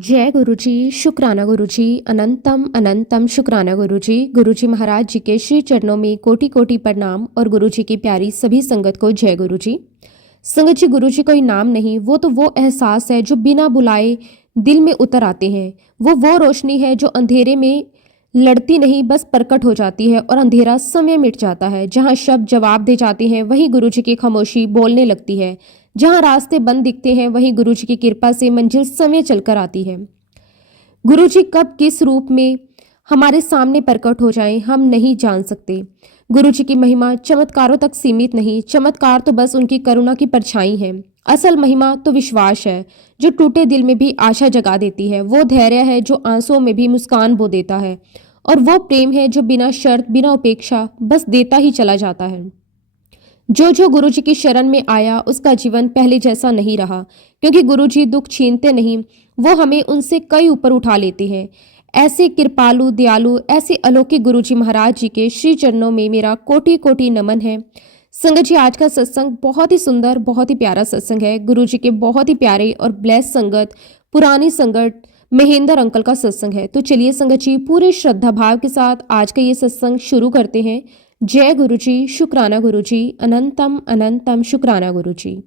जय गुरुजी, शुक्राना गुरुजी, अनंतम अनंतम शुक्राना गुरुजी। गुरुजी महाराज जी के श्री चरणों में कोटि कोटि प्रणाम और गुरुजी की प्यारी सभी संगत को जय गुरुजी। संगत जी, गुरुजी कोई नाम नहीं, वो एहसास है जो बिना बुलाए दिल में उतर आते हैं। वो रोशनी है जो अंधेरे में लड़ती नहीं, बस प्रकट हो जाती है और अंधेरा समय मिट जाता है। जहाँ शब्द जवाब दे जाते हैं वहीं गुरुजी की खामोशी बोलने लगती है। जहाँ रास्ते बंद दिखते हैं वहीं गुरुजी की कृपा से मंजिल समय चलकर आती है। गुरुजी कब किस रूप में हमारे सामने प्रकट हो जाएं हम नहीं जान सकते। गुरुजी की महिमा चमत्कारों तक सीमित नहीं, चमत्कार तो बस उनकी करुणा की परछाई है। असल महिमा तो विश्वास है जो टूटे दिल में भी आशा जगा देती है। वो धैर्य है जो आंसुओं में भी मुस्कान बो देता है। और वो प्रेम है जो बिना शर्त बिना उपेक्षा बस देता ही चला जाता है। जो गुरुजी की शरण में आया उसका जीवन पहले जैसा नहीं रहा, क्योंकि गुरुजी दुख छीनते नहीं, वो हमें उनसे कई ऊपर उठा लेते हैं। ऐसे कृपालु दयालु ऐसे अलौकिक गुरुजी महाराज जी के श्री चरणों में मेरा कोटि कोटि नमन है। संगत जी, आज का सत्संग बहुत ही सुंदर बहुत ही प्यारा सत्संग है। गुरुजी के बहुत ही प्यारे और ब्लेस संगत पुरानी संगत महेंद्र अंकल का सत्संग है। तो चलिए संगत जी, पूरे श्रद्धा भाव के साथ आज का ये सत्संग शुरू करते हैं। जय गुरुजी, शुक्राना गुरुजी, अनंतम अनंतम शुक्राना गुरुजी।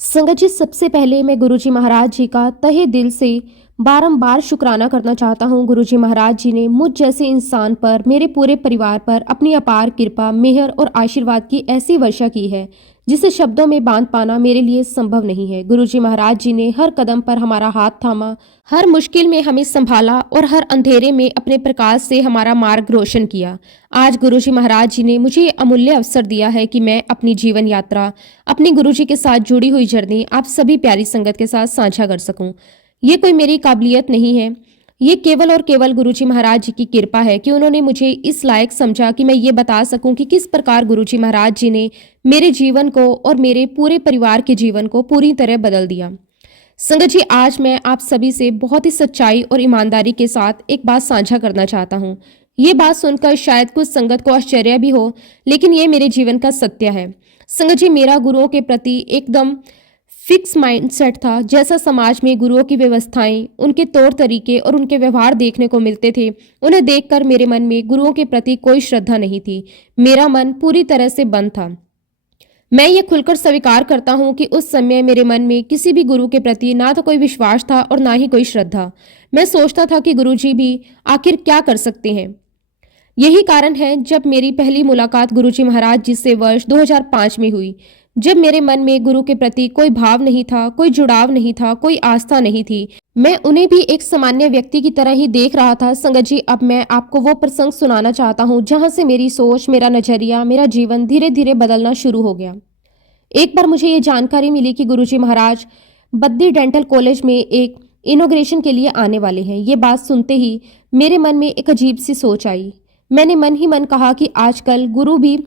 संगत जी, सबसे पहले मैं गुरुजी महाराज जी का तहे दिल से बारंबार शुक्राना करना चाहता हूँ। गुरुजी महाराज जी ने मुझ जैसे इंसान पर, मेरे पूरे परिवार पर अपनी अपार कृपा, मेहर और आशीर्वाद की ऐसी वर्षा की है जिसे शब्दों में बांध पाना मेरे लिए संभव नहीं है। गुरुजी महाराज जी ने हर कदम पर हमारा हाथ थामा, हर मुश्किल में हमें संभाला और हर अंधेरे में अपने प्रकाश से हमारा मार्ग रोशन किया। आज गुरुजी महाराज जी ने मुझे ये अमूल्य अवसर दिया है कि मैं अपनी जीवन यात्रा, अपनी गुरुजी के साथ जुड़ी हुई जर्नी आप सभी प्यारी संगत के साथ साझा कर सकूं। ये कोई मेरी काबिलियत नहीं है, ये केवल और केवल गुरुजी महाराज जी की कृपा है कि उन्होंने मुझे इस लायक समझा कि मैं ये बता सकूं कि किस प्रकार गुरुजी महाराज जी ने मेरे जीवन को और मेरे पूरे परिवार के जीवन को पूरी तरह बदल दिया। संगत जी, आज मैं आप सभी से बहुत ही सच्चाई और ईमानदारी के साथ एक बात साझा करना चाहता हूँ। ये बात सुनकर शायद कुछ संगत को आश्चर्य भी हो, लेकिन ये मेरे जीवन का सत्य है। संगत जी, मेरा गुरुओं के प्रति एकदम फिक्स माइंडसेट था। जैसा समाज में गुरुओं की व्यवस्थाएं, उनके तौर तरीके और उनके व्यवहार देखने को मिलते थे, उन्हें देखकर मेरे मन में गुरुओं के प्रति कोई श्रद्धा नहीं थी। मेरा मन पूरी तरह से बंद था। मैं ये खुलकर स्वीकार करता हूँ कि उस समय मेरे मन में किसी भी गुरु के प्रति ना तो कोई विश्वास था और ना ही कोई श्रद्धा। मैं सोचता था कि गुरुजी भी आखिर क्या कर सकते हैं। यही कारण है जब मेरी पहली मुलाकात गुरुजी महाराज जी से वर्ष 2005 में हुई, जब मेरे मन में गुरु के प्रति कोई भाव नहीं था, कोई जुड़ाव नहीं था, कोई आस्था नहीं थी। मैं उन्हें भी एक सामान्य व्यक्ति की तरह ही देख रहा था। संगत जी, अब मैं आपको वो प्रसंग सुनाना चाहता हूँ जहाँ से मेरी सोच, मेरा नजरिया, मेरा जीवन धीरे धीरे बदलना शुरू हो गया। एक बार मुझे ये जानकारी मिली कि गुरुजी महाराज बद्दी डेंटल कॉलेज में एक इनॉग्रेशन के लिए आने वाले हैं। ये बात सुनते ही मेरे मन में एक अजीब सी सोच आई। मैंने मन ही मन कहा कि आजकल गुरु भी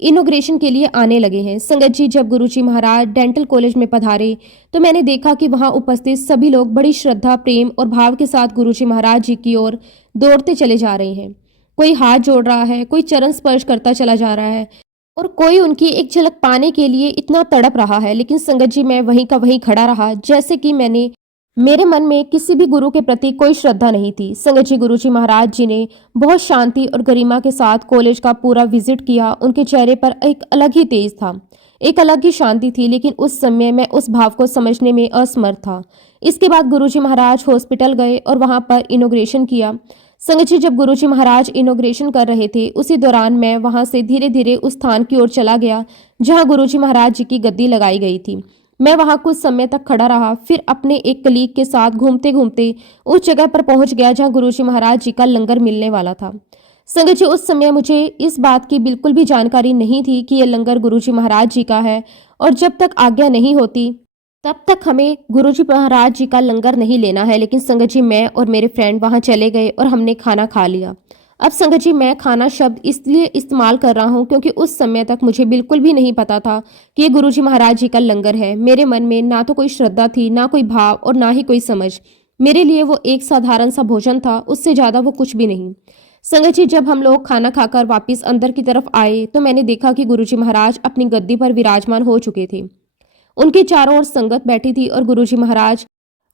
इनॉग्रेशन के लिए आने लगे हैं। संगत जी, जब गुरुजी महाराज डेंटल कॉलेज में पधारे तो मैंने देखा कि वहां उपस्थित सभी लोग बड़ी श्रद्धा, प्रेम और भाव के साथ गुरुजी महाराज जी की ओर दौड़ते चले जा रहे हैं। कोई हाथ जोड़ रहा है, कोई चरण स्पर्श करता चला जा रहा है और कोई उनकी एक झलक पाने के लिए इतना तड़प रहा है। लेकिन संगत जी, मैं वहीं का वहीं खड़ा रहा, जैसे कि मेरे मन में किसी भी गुरु के प्रति कोई श्रद्धा नहीं थी। संगत जी, गुरुजी महाराज जी ने बहुत शांति और गरिमा के साथ कॉलेज का पूरा विजिट किया। उनके चेहरे पर एक अलग ही तेज था, एक अलग ही शांति थी, लेकिन उस समय मैं उस भाव को समझने में असमर्थ था। इसके बाद गुरुजी महाराज हॉस्पिटल गए और वहां पर इनॉग्रेशन किया। संगत जी, जब गुरुजी महाराज इनॉग्रेशन कर रहे थे उसी दौरान मैं वहां से धीरे धीरे उस स्थान की ओर चला गया जहां गुरुजी महाराज जी की गद्दी लगाई गई थी। मैं वहां कुछ समय तक खड़ा रहा, फिर अपने एक कलीग के साथ घूमते घूमते उस जगह पर पहुंच गया जहां गुरुजी महाराज जी का लंगर मिलने वाला था। संगत जी, उस समय मुझे इस बात की बिल्कुल भी जानकारी नहीं थी कि यह लंगर गुरुजी महाराज जी का है और जब तक आज्ञा नहीं होती तब तक हमें गुरुजी महाराज जी का लंगर नहीं लेना है। लेकिन संगत जी, मैं और मेरे फ्रेंड वहां चले गए और हमने खाना खा लिया। अब संगत जी, मैं खाना शब्द इसलिए इस्तेमाल कर रहा हूँ क्योंकि उस समय तक मुझे बिल्कुल भी नहीं पता था कि ये गुरुजी महाराज जी का लंगर है। मेरे मन में ना तो कोई श्रद्धा थी, ना कोई भाव और ना ही कोई समझ। मेरे लिए वो एक साधारण सा भोजन था, उससे ज्यादा वो कुछ भी नहीं। संगत जी, जब हम लोग खाना खाकर वापिस अंदर की तरफ आए तो मैंने देखा कि गुरुजी महाराज अपनी गद्दी पर विराजमान हो चुके थे। उनके चारों ओर संगत बैठी थी और गुरुजी महाराज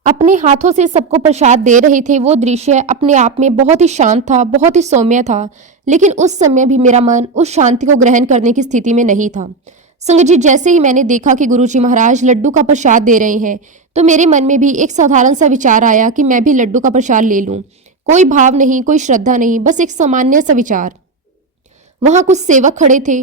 अपने हाथों से सबको प्रसाद दे रहे थे। वो दृश्य अपने आप में बहुत ही शांत था, बहुत ही सौम्य था, लेकिन उस समय भी मेरा मन उस शांति को ग्रहण करने की स्थिति में नहीं था। संगत जी, जैसे ही मैंने देखा कि गुरुजी महाराज लड्डू का प्रसाद दे रहे हैं, तो मेरे मन में भी एक साधारण सा विचार आया कि मैं भी लड्डू का प्रसाद ले लूं। कोई भाव नहीं, कोई श्रद्धा नहीं, बस एक सामान्य सा विचार। वहां कुछ सेवक खड़े थे,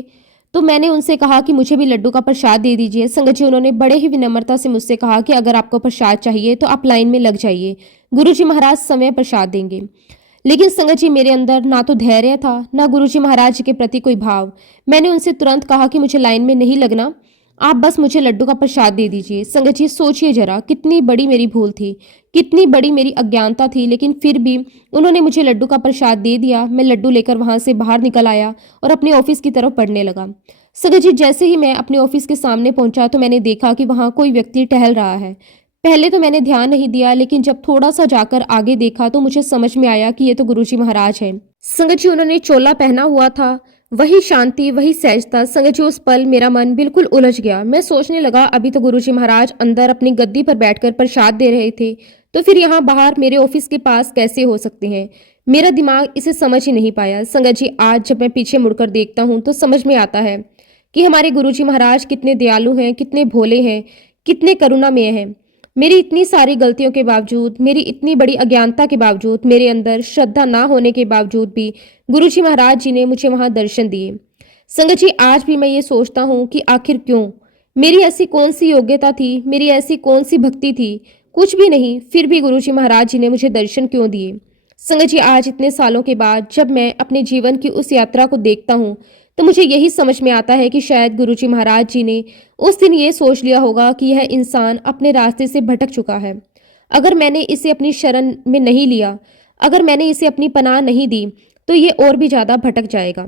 तो मैंने उनसे कहा कि मुझे भी लड्डू का प्रसाद दे दीजिए। संगत जी, उन्होंने बड़े ही विनम्रता से मुझसे कहा कि अगर आपको प्रसाद चाहिए तो आप लाइन में लग जाइए, गुरुजी महाराज समय प्रसाद देंगे। लेकिन संगत जी, मेरे अंदर ना तो धैर्य था, ना गुरुजी महाराज के प्रति कोई भाव। मैंने उनसे तुरंत कहा कि मुझे लाइन में नहीं लगना, आप बस मुझे लड्डू का प्रसाद दे दीजिए। संगत जी, सोचिए जरा, कितनी बड़ी मेरी भूल थी, कितनी बड़ी मेरी अज्ञानता थी, लेकिन फिर भी उन्होंने मुझे लड्डू का प्रसाद दे दिया। मैं लड्डू लेकर वहां से बाहर निकल आया और अपने ऑफिस की तरफ बढ़ने लगा। संगत जी, जैसे ही मैं अपने ऑफिस के सामने पहुंचा तो मैंने देखा कि वहां कोई व्यक्ति टहल रहा है। पहले तो मैंने ध्यान नहीं दिया, लेकिन जब थोड़ा सा जाकर आगे देखा तो मुझे समझ में आया कि ये तो गुरुजी महाराज हैं। संगत जी, उन्होंने चोला पहना हुआ था, वही शांति, वही सहजता। संगत जी, उस पल मेरा मन बिल्कुल उलझ गया। मैं सोचने लगा, अभी तो गुरुजी महाराज अंदर अपनी गद्दी पर बैठकर प्रसाद दे रहे थे, तो फिर यहाँ बाहर मेरे ऑफिस के पास कैसे हो सकते हैं? मेरा दिमाग इसे समझ ही नहीं पाया। संगत जी, आज जब मैं पीछे मुड़कर देखता हूँ तो समझ में आता है कि हमारे गुरुजी महाराज कितने दयालु हैं, कितने भोले हैं, कितने करुणामय हैं। मेरी इतनी सारी गलतियों के बावजूद, मेरी इतनी बड़ी अज्ञानता के बावजूद, मेरे अंदर श्रद्धा ना होने के बावजूद भी गुरुजी महाराज जी ने मुझे वहां दर्शन दिए। संगत जी, आज भी मैं ये सोचता हूँ कि आखिर क्यों? मेरी ऐसी कौन सी योग्यता थी, मेरी ऐसी कौन सी भक्ति थी? कुछ भी नहीं, फिर भी गुरुजी महाराज जी ने मुझे दर्शन क्यों दिए? संगत जी, आज इतने सालों के बाद जब मैं अपने जीवन की उस यात्रा को देखता हूँ तो मुझे यही समझ में आता है कि शायद गुरुजी महाराज जी ने उस दिन ये सोच लिया होगा कि यह इंसान अपने रास्ते से भटक चुका है। अगर मैंने इसे अपनी शरण में नहीं लिया, अगर मैंने इसे अपनी पनाह नहीं दी, तो ये और भी ज्यादा भटक जाएगा।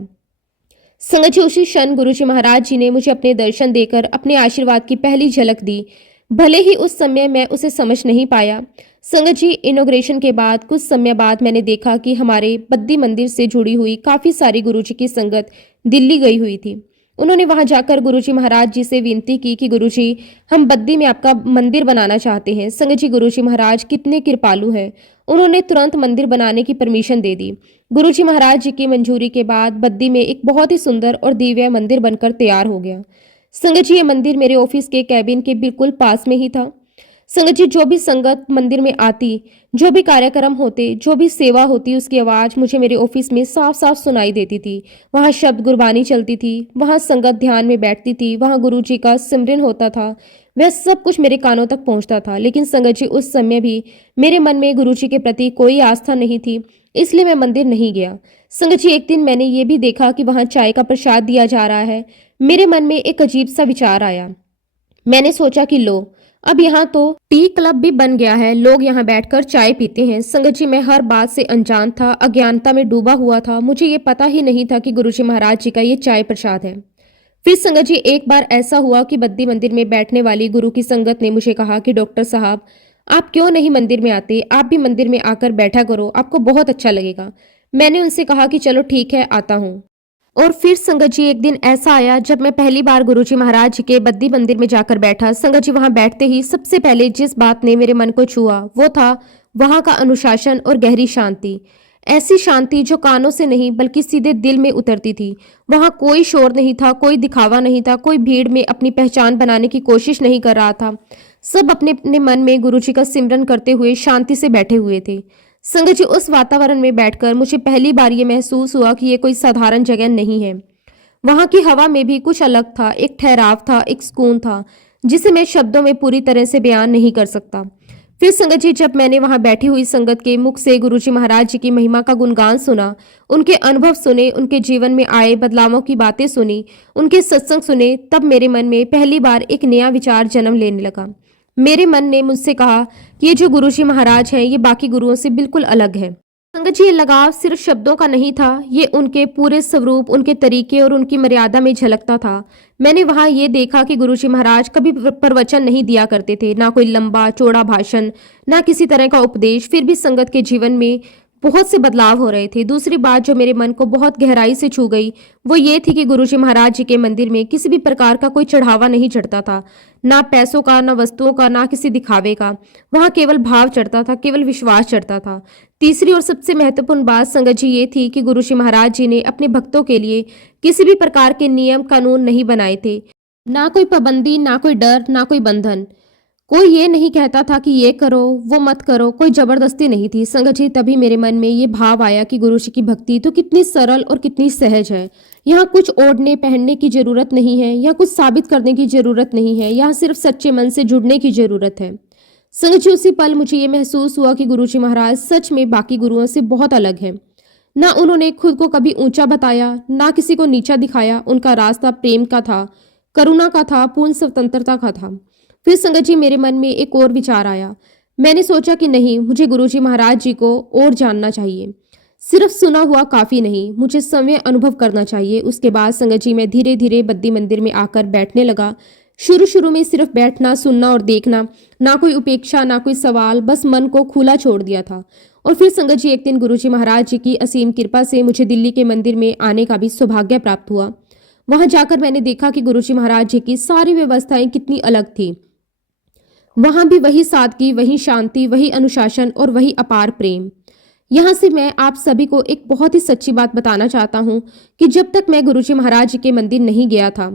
संगत जी, उसी क्षण गुरुजी महाराज जी ने मुझे अपने दर्शन देकर अपने आशीर्वाद की पहली झलक दी। भले ही उस समय मैं उसे समझ नहीं पाया। संगत जी, इनॉग्रेशन के बाद कुछ समय बाद मैंने देखा कि हमारे बद्दी मंदिर से जुड़ी हुई काफी सारी गुरुजी की संगत दिल्ली गई हुई थी। उन्होंने वहां जाकर गुरुजी महाराज जी से विनती की कि गुरुजी, हम बद्दी में आपका मंदिर बनाना चाहते हैं। संगत जी, गुरुजी महाराज कितने कृपालु हैं, उन्होंने तुरंत मंदिर बनाने की परमिशन दे दी। गुरुजी महाराज जी की मंजूरी के बाद बद्दी में एक बहुत ही सुंदर और दिव्य मंदिर बनकर तैयार हो गया। संगत जी, ये मंदिर मेरे ऑफिस के कैबिन के बिल्कुल पास में ही था। संगत जी, जो भी संगत मंदिर में आती, जो भी कार्यक्रम होते, जो भी सेवा होती, उसकी आवाज मुझे मेरे ऑफिस में साफ साफ सुनाई देती थी। वहां शब्द गुरबानी चलती थी, वहां संगत ध्यान में बैठती थी, वहां गुरु जी का सिमरन होता था। वह सब कुछ मेरे कानों तक पहुंचता था। लेकिन संगत जी, उस समय भी मेरे मन में गुरु जी के प्रति कोई आस्था नहीं थी, इसलिए मैं मंदिर नहीं गया। संगत जी, एक दिन मैंने ये भी देखा कि वहां चाय का प्रसाद दिया जा रहा है। मेरे मन में एक अजीब सा विचार आया। मैंने सोचा कि लो, अब यहाँ तो टी क्लब भी बन गया है, लोग यहाँ बैठकर चाय पीते हैं। संगत जी, मैं हर बात से अनजान था, अज्ञानता में डूबा हुआ था। मुझे ये पता ही नहीं था कि गुरुजी महाराज जी का ये चाय प्रसाद है। फिर संगत जी, एक बार ऐसा हुआ कि बद्दी मंदिर में बैठने वाली गुरु की संगत ने मुझे कहा कि डॉक्टर साहब, आप क्यों नहीं मंदिर में आते, आप भी मंदिर में आकर बैठा करो, आपको बहुत अच्छा लगेगा। मैंने उनसे कहा कि चलो ठीक है, आता हूँ। और फिर संगत जी, एक दिन ऐसा आया जब मैं पहली बार गुरुजी महाराज जी के बद्दी मंदिर में जाकर बैठा। संगत जी, वहां बैठते ही सबसे पहले जिस बात ने मेरे मन को छुआ वो था वहां का अनुशासन और गहरी शांति। ऐसी शांति जो कानों से नहीं बल्कि सीधे दिल में उतरती थी। वहां कोई शोर नहीं था, कोई दिखावा नहीं था, कोई भीड़ में अपनी पहचान बनाने की कोशिश नहीं कर रहा था। सब अपने अपने मन में गुरुजी का सिमरन करते हुए शांति से बैठे हुए थे। संगत जी, उस वातावरण में बैठकर मुझे पहली बार ये महसूस हुआ कि ये कोई साधारण जगह नहीं है। वहां की हवा में भी कुछ अलग था, एक ठहराव था, एक सुकून था जिसे मैं शब्दों में पूरी तरह से बयान नहीं कर सकता। फिर संगत जी, जब मैंने वहां बैठी हुई संगत के मुख से गुरुजी महाराज जी की महिमा का गुणगान सुना, उनके अनुभव सुने, उनके जीवन में आए बदलावों की बातें सुनी, उनके सत्संग सुने, तब मेरे मन में पहली बार एक नया विचार जन्म लेने लगा। मेरे मन ने मुझसे कहा कि ये जो गुरुजी महाराज हैं ये बाकी गुरुओं से बिल्कुल अलग है। संगत जी, ये लगाव सिर्फ शब्दों का नहीं था, ये उनके पूरे स्वरूप, उनके तरीके और उनकी मर्यादा में झलकता था। मैंने वहां ये देखा कि गुरुजी महाराज कभी प्रवचन नहीं दिया करते थे, ना कोई लंबा चौड़ा भाषण, ना किसी तरह का उपदेश। फिर भी संगत के जीवन में बहुत से बदलाव हो रहे थे। दूसरी बात जो मेरे मन को बहुत गहराई से छू गई वो ये थी कि गुरुजी महाराज जी के मंदिर में किसी भी प्रकार का कोई चढ़ावा नहीं चढ़ता था, ना पैसों का, ना वस्तुओं का, ना किसी दिखावे का। वहां केवल भाव चढ़ता था, केवल विश्वास चढ़ता था। तीसरी और सबसे महत्वपूर्ण बात संगत जी ये थी कि गुरुजी महाराज जी ने अपने भक्तों के लिए किसी भी प्रकार के नियम कानून नहीं बनाए थे, ना कोई पाबंदी, ना कोई डर, ना कोई बंधन। कोई ये नहीं कहता था कि ये करो, वो मत करो, कोई जबरदस्ती नहीं थी। संगत जी तभी मेरे मन में ये भाव आया कि गुरु जी की भक्ति तो कितनी सरल और कितनी सहज है। यहाँ कुछ ओढ़ने पहनने की जरूरत नहीं है, यहाँ कुछ साबित करने की जरूरत नहीं है, यहाँ सिर्फ सच्चे मन से जुड़ने की जरूरत है। संगत जी उसी पल मुझे ये महसूस हुआ कि गुरु जी महाराज सच में बाकी गुरुओं से बहुत अलग हैं। ना उन्होंने खुद को कभी ऊंचा बताया, ना किसी को नीचा दिखाया। उनका रास्ता प्रेम का था, करुणा का था, पूर्ण स्वतंत्रता का था। फिर संगत जी मेरे मन में एक और विचार आया। मैंने सोचा कि नहीं, मुझे गुरुजी महाराज जी को और जानना चाहिए। सिर्फ सुना हुआ काफी नहीं, मुझे समय अनुभव करना चाहिए। उसके बाद संगत जी मैं धीरे धीरे बद्दी मंदिर में आकर बैठने लगा। शुरू शुरू में सिर्फ बैठना, सुनना और देखना, ना कोई उपेक्षा, ना कोई सवाल, बस मन को खुला छोड़ दिया था। और फिर संगत जी एक दिन गुरुजी महाराज जी की असीम कृपा से मुझे दिल्ली के मंदिर में आने का भी सौभाग्य प्राप्त हुआ। वहां जाकर मैंने देखा कि गुरुजी महाराज जी की सारी व्यवस्थाएं कितनी अलग थी। वहां भी वही सादगी, वही शांति, वही अनुशासन और वही अपार प्रेम। यहाँ से मैं आप सभी को एक बहुत ही सच्ची बात बताना चाहता हूँ कि जब तक मैं गुरुजी महाराज जी के मंदिर नहीं गया था,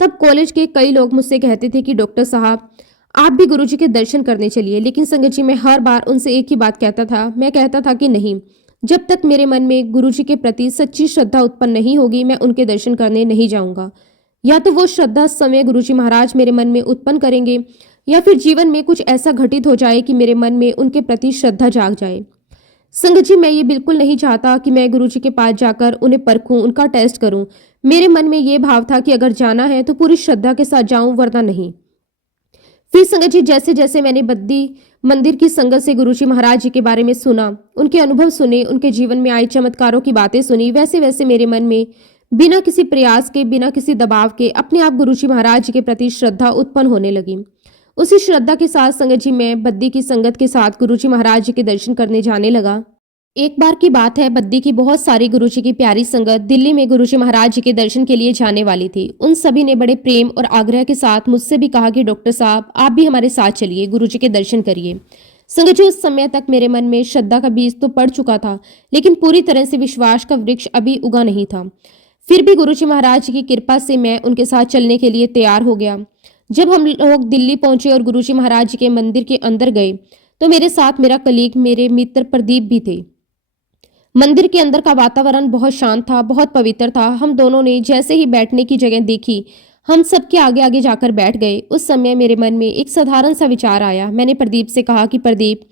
तब कॉलेज के कई लोग मुझसे कहते थे कि डॉक्टर साहब आप भी गुरुजी के दर्शन करने चलिए। लेकिन संगत जी मैं हर बार उनसे एक ही बात कहता था। मैं कहता था कि नहीं, जब तक मेरे मन में गुरुजी के प्रति सच्ची श्रद्धा उत्पन्न नहीं होगी, मैं उनके दर्शन करने नहीं जाऊंगा। या तो वो श्रद्धा समय गुरुजी महाराज मेरे मन में उत्पन्न करेंगे, या फिर जीवन में कुछ ऐसा घटित हो जाए कि मेरे मन में उनके प्रति श्रद्धा जाग जाए। संगत जी मैं ये बिल्कुल नहीं चाहता कि मैं गुरुजी के पास जाकर उन्हें परखूं, उनका टेस्ट करूं। मेरे मन में ये भाव था कि अगर जाना है तो पूरी श्रद्धा के साथ जाऊं, वरना नहीं। फिर संगत जी जैसे जैसे मैंने बद्दी मंदिर की संगत से गुरुजी महाराज जी के बारे में सुना, उनके अनुभव सुने, उनके जीवन में आए चमत्कारों की बातें सुनी, वैसे वैसे मेरे मन में बिना किसी प्रयास के, बिना किसी दबाव के अपने आप गुरुजी महाराज जी के प्रति श्रद्धा उत्पन्न होने लगी। उसी श्रद्धा के साथ संगत जी मैं बद्दी की संगत के साथ गुरुजी महाराज जी के दर्शन करने जाने लगा। एक बार की बात है, बद्दी की बहुत सारी गुरुजी की प्यारी संगत दिल्ली में गुरुजी महाराज जी के दर्शन के लिए जाने वाली थी। उन सभी ने बड़े प्रेम और आग्रह के साथ मुझसे भी कहा कि डॉक्टर साहब आप भी हमारे साथ चलिए, गुरुजी के दर्शन करिए। संगत जी उस समय तक मेरे मन में श्रद्धा का बीज तो पड़ चुका था, लेकिन पूरी तरह से विश्वास का वृक्ष अभी उगा नहीं था। फिर भी गुरुजी महाराज जी की कृपा से मैं उनके साथ चलने के लिए तैयार हो गया। जब हम लोग दिल्ली पहुंचे और गुरुजी महाराज जी के मंदिर के अंदर गए, तो मेरे साथ मेरा कलीग, मेरे मित्र प्रदीप भी थे। मंदिर के अंदर का वातावरण बहुत शांत था, बहुत पवित्र था। हम दोनों ने जैसे ही बैठने की जगह देखी, हम सबके आगे आगे जाकर बैठ गए। उस समय मेरे मन में एक साधारण सा विचार आया। मैंने प्रदीप से कहा कि प्रदीप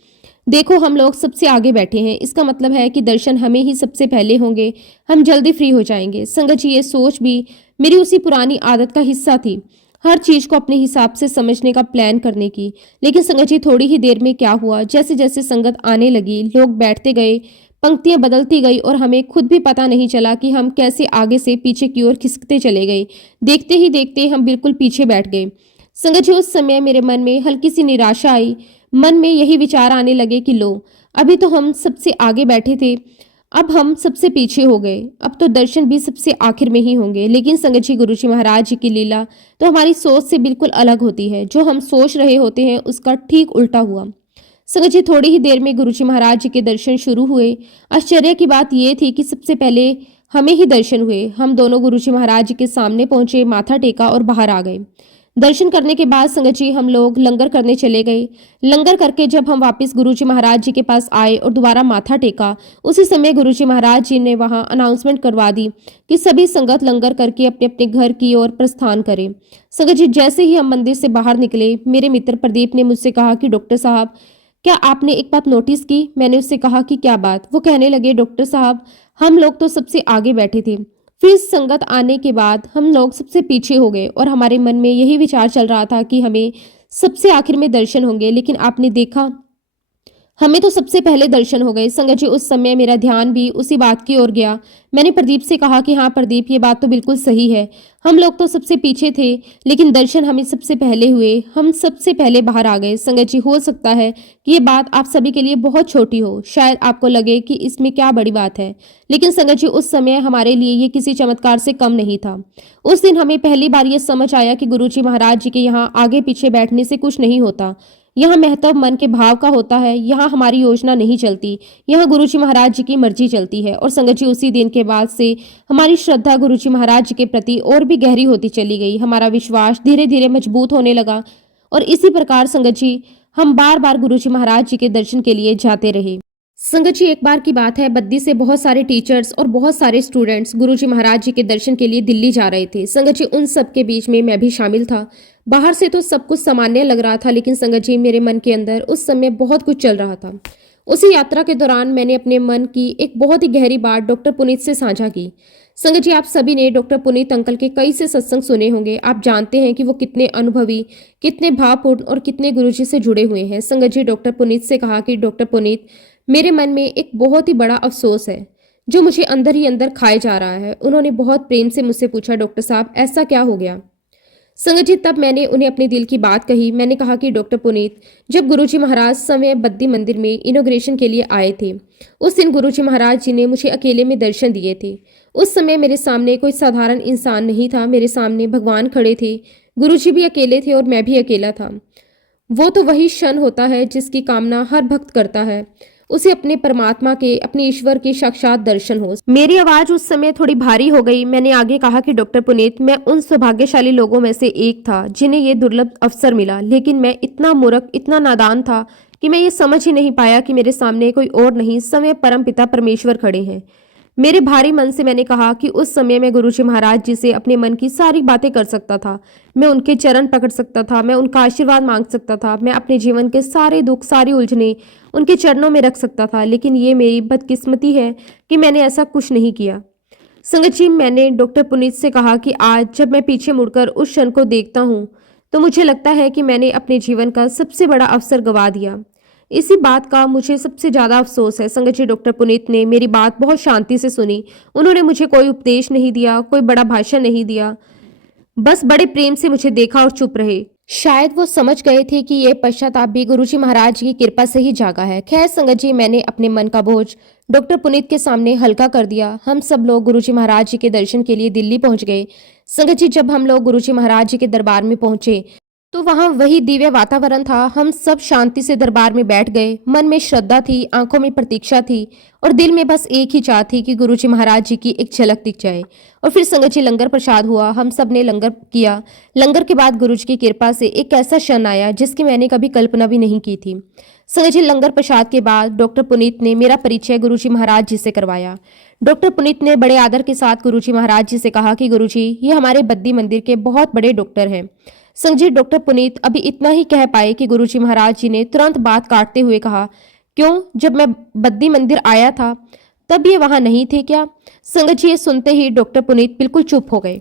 देखो, हम लोग सबसे आगे बैठे हैं, इसका मतलब है कि दर्शन हमें ही सबसे पहले होंगे, हम जल्दी फ्री हो जाएंगे। संगत जी ये सोच भी मेरी उसी पुरानी आदत का हिस्सा थी, हर चीज को अपने हिसाब से समझने का प्लान करने की। लेकिन संगत जी थोड़ी ही देर में क्या हुआ, जैसे जैसे संगत आने लगी, लोग बैठते गए, पंक्तियां बदलती गई और हमें खुद भी पता नहीं चला कि हम कैसे आगे से पीछे की ओर खिसकते चले गए। देखते ही देखते हम बिल्कुल पीछे बैठ गए। संगत जी उस समय मेरे मन में हल्की सी निराशा आई। मन में यही विचार आने लगे कि लो, अभी तो हम सबसे आगे बैठे थे, अब हम सबसे पीछे हो गए, अब तो दर्शन भी सबसे आखिर में ही होंगे। लेकिन संगत जी गुरुजी महाराज जी की लीला तो हमारी सोच से बिल्कुल अलग होती है। जो हम सोच रहे होते हैं उसका ठीक उल्टा हुआ। संगत जी थोड़ी ही देर में गुरुजी महाराज जी के दर्शन शुरू हुए। आश्चर्य की बात यह थी कि सबसे पहले हमें ही दर्शन हुए। हम दोनों गुरुजी महाराज जी के सामने पहुंचे, माथा टेका और बाहर आ गए। दर्शन करने के बाद संगत जी हम लोग लंगर करने चले गए। लंगर करके जब हम वापस गुरुजी महाराज जी के पास आए और दोबारा माथा टेका, उसी समय गुरुजी महाराज जी ने वहां अनाउंसमेंट करवा दी कि सभी संगत लंगर करके अपने अपने घर की ओर प्रस्थान करें। संगत जी जैसे ही हम मंदिर से बाहर निकले, मेरे मित्र प्रदीप ने मुझसे कहा कि डॉक्टर साहब क्या आपने एक बात नोटिस की? मैंने उससे कहा कि क्या बात? वो कहने लगे डॉक्टर साहब हम लोग तो सबसे आगे बैठे थे, फिर संगत आने के बाद हम लोग सबसे पीछे हो गए और हमारे मन में यही विचार चल रहा था कि हमें सबसे आखिर में दर्शन होंगे। लेकिन आपने देखा हमें तो सबसे पहले दर्शन हो गए। संगत जी, उस समय मेरा ध्यान भी उसी बात की ओर गया। मैंने प्रदीप से कहा कि हाँ प्रदीप, ये बात तो बिल्कुल सही है। हम लोग तो सबसे पीछे थे, लेकिन दर्शन हमें सबसे पहले हुए। हम सबसे पहले बाहर आ गए। संगत जी, हो सकता है कि ये बात आप सभी के लिए बहुत छोटी हो, शायद आपको लगे कि इसमें क्या बड़ी बात है, लेकिन संगत जी, उस समय हमारे लिए ये किसी चमत्कार से कम नहीं था। उस दिन हमें पहली बार ये समझ आया कि गुरुजी महाराज जी के यहाँ आगे पीछे बैठने से कुछ नहीं होता। यहाँ महत्व मन के भाव का होता है। यहाँ हमारी योजना नहीं चलती, यहाँ गुरुजी महाराज जी की मर्जी चलती है। और संगत जी, उसी दिन के बाद से हमारी श्रद्धा गुरुजी महाराज जी के प्रति और भी गहरी होती चली गई। हमारा विश्वास धीरे धीरे मजबूत होने लगा और इसी प्रकार संगत जी, हम बार बार गुरुजी महाराज जी के दर्शन के लिए जाते रहे। संगत जी, एक बार की बात है, बद्दी से बहुत सारे टीचर्स और बहुत सारे स्टूडेंट्स गुरुजी महाराज जी के दर्शन के लिए दिल्ली जा रहे थे। संगत जी, उन सब के बीच में मैं भी शामिल था। बाहर से तो सब कुछ सामान्य लग रहा था, लेकिन संगत जी, मेरे मन के अंदर उस समय बहुत कुछ चल रहा था। उसी यात्रा के दौरान मैंने अपने मन की एक बहुत ही गहरी बात डॉक्टर पुनीत से साझा की। संगत जी, आप सभी ने डॉक्टर पुनीत अंकल के कई से सत्संग सुने होंगे। आप जानते हैं कि वो कितने अनुभवी, कितने भावपूर्ण और कितने गुरुजी से जुड़े हुए हैं। संगत जी, डॉक्टर पुनीत से कहा कि डॉक्टर पुनीत, मेरे मन में एक बहुत ही बड़ा अफसोस है जो मुझे अंदर ही अंदर खाए जा रहा है। उन्होंने बहुत प्रेम से मुझसे पूछा, डॉक्टर साहब ऐसा क्या हो गया? संगत जी, तब मैंने उन्हें अपने दिल की बात कही। मैंने कहा कि डॉक्टर पुनीत, जब गुरुजी महाराज समय बद्दी मंदिर में इनॉग्रेशन के लिए आए थे, उस दिन गुरुजी महाराज जी ने मुझे अकेले में दर्शन दिए थे। उस समय मेरे सामने कोई साधारण इंसान नहीं था, मेरे सामने भगवान खड़े थे। गुरुजी भी अकेले थे और मैं भी अकेला था। वो तो वही क्षण होता है जिसकी कामना हर भक्त करता है, उसे अपने परमात्मा के, अपने ईश्वर के साक्षात दर्शन हो। मेरी आवाज उस समय थोड़ी भारी हो गई। मैंने आगे कहा कि डॉक्टर पुनीत, मैं उन सौभाग्यशाली लोगों में से एक था जिन्हें ये दुर्लभ अवसर मिला, लेकिन मैं इतना मूर्ख, इतना नादान था कि मैं ये समझ ही नहीं पाया कि मेरे सामने कोई और नहीं, स्वयं परमपिता परमेश्वर खड़े हैं। मेरे भारी मन से मैंने कहा कि उस समय मैं गुरुजी महाराज जी से अपने मन की सारी बातें कर सकता था। मैं उनके चरण पकड़ सकता था, मैं उनका आशीर्वाद मांग सकता था, मैं अपने जीवन के सारे दुख, सारी उलझने उनके चरणों में रख सकता था। लेकिन ये मेरी बदकिस्मती है कि मैंने ऐसा कुछ नहीं किया। संगत जी, मैंने डॉक्टर पुनीत से कहा कि आज जब मैं पीछे मुड़कर उस क्षण को देखता हूँ तो मुझे लगता है कि मैंने अपने जीवन का सबसे बड़ा अवसर गंवा दिया। इसी बात का मुझे सबसे ज़्यादा अफसोस है। संगत जी, डॉक्टर पुनीत ने मेरी बात बहुत शांति से सुनी। उन्होंने मुझे कोई उपदेश नहीं दिया, कोई बड़ा भाषण नहीं दिया, बस बड़े प्रेम से मुझे देखा और चुप रहे। शायद वो समझ गए थे कि ये पश्चाताप भी गुरुजी महाराज की कृपा से ही जागा है। खैर संगत जी, मैंने अपने मन का बोझ डॉक्टर पुनीत के सामने हल्का कर दिया। हम सब लोग गुरुजी महाराज जी के दर्शन के लिए दिल्ली पहुंच गए। संगत जी, जब हम लोग गुरुजी महाराज जी के दरबार में पहुंचे तो वहां वही दिव्य वातावरण था। हम सब शांति से दरबार में बैठ गए। मन में श्रद्धा थी, आंखों में प्रतीक्षा थी और दिल में बस एक ही चाह थी कि गुरुजी महाराज जी की एक झलक दिख जाए। और फिर संगत जी, लंगर प्रसाद हुआ। हम सब ने लंगर किया। लंगर के बाद गुरुजी की कृपा से एक ऐसा क्षण आया जिसकी मैंने कभी कल्पना भी नहीं की थी। संगत जी, लंगर प्रसाद के बाद डॉक्टर पुनीत ने मेरा परिचय गुरुजी महाराज जी से करवाया। डॉक्टर पुनीत ने बड़े आदर के साथ गुरुजी महाराज जी से कहा कि गुरुजी, ये हमारे बद्दी मंदिर के बहुत बड़े डॉक्टर हैं। संगत जी, डॉक्टर पुनीत अभी इतना ही कह पाए कि गुरुजी महाराज जी ने तुरंत बात काटते हुए कहा, क्यों, जब मैं बद्दी मंदिर आया था तब ये वहां नहीं थे क्या? संगत जी, ये सुनते ही डॉक्टर पुनीत बिल्कुल चुप हो गए,